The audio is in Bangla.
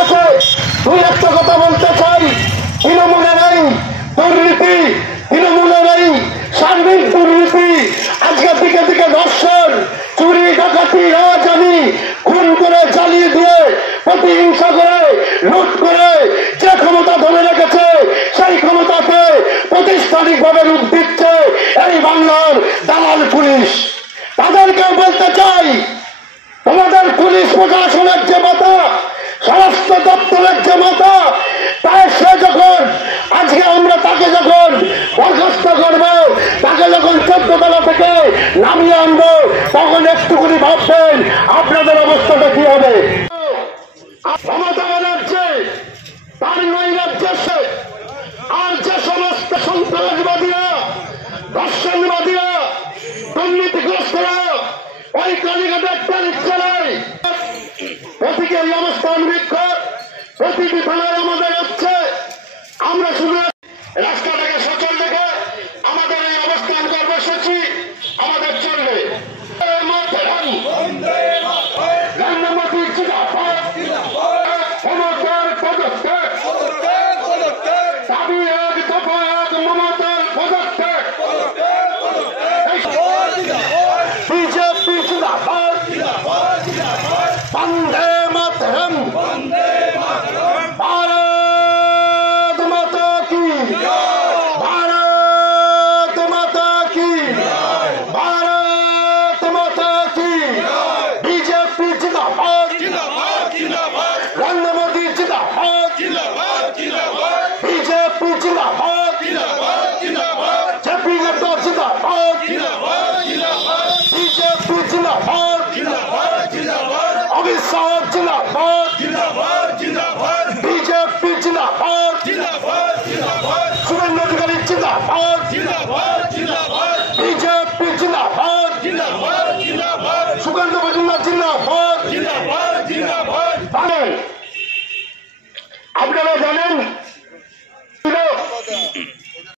শেষে দুই একটা কথা বলতে চাই। তৃণমূলে নেই দুর্নীতি, তৃণমূলে নেই সার্বিক দুর্নীতি। আজকে দিকে দিকে ধর্ষণ, চুরি, ডাকাতি, রাজানি, খুন করে, জ্বালিয়ে দিয়ে, প্রতিহিংসা করে, লুট করে যে ক্ষমতা ধরে রেখেছে সেই ক্ষমতাকে প্রাতিষ্ঠানিক ভাবে রূপ দিচ্ছে এই বাংলার দালাল পুলিশ। তাদেরকেও বলতে চাই, তোমাদের পুলিশ প্রশাসনের যে মাথা, স্বরাষ্ট্র দপ্তরের যে মাথা, তাই সে যখন আজকে আমরা তাকে যখন বরখাস্ত করবো, তাকে যখন 14 তলা থেকে নামিয়ে আনবো, তখন একটুকুনি ভাববেন আপনাদের অবস্থাটা কি হবে। ক্ষমতা বানাচ্ছে তার নৈরাজ্যে আর যে সমস্ত সন্ত্রাসবাদীরা, ধর্ষণবাদীরা, দুর্নীতিগ্রস্তরা ওই কালীঘাটের তারিখ চালায়, প্রতীকে এই অবস্থান বিক্ষোভ প্রতিটি থানায় আমাদের হচ্ছে। আমরা শুধু রাস্তাটাকে সচল রেখে আমাদের এই অবস্থান কর্মসূচি আমাদের চলবে। বন্দে মাতরম, ভারত মাতা কি, ভারত মাতা কি, ভারত মাতা কি। বিজেপি জিন্দাবাদ, নরেন্দ্র মোদী জিন্দাবাদ, বিজেপি জিন্দাবাদ, জেপি নাড্ডা জিন্দাবাদ, বিজেপি জিন্দাবাদ, অমিত শাহ জিন্দাবাদ, বিজেপি জিন্দাবাদ, শুভেন্দু অধিকারী জিন্দাবাদ, বিজেপি জিন্দাবাদ, সুকান্ত মজুমদার জিন্দাবাদ। আপনারা জানেন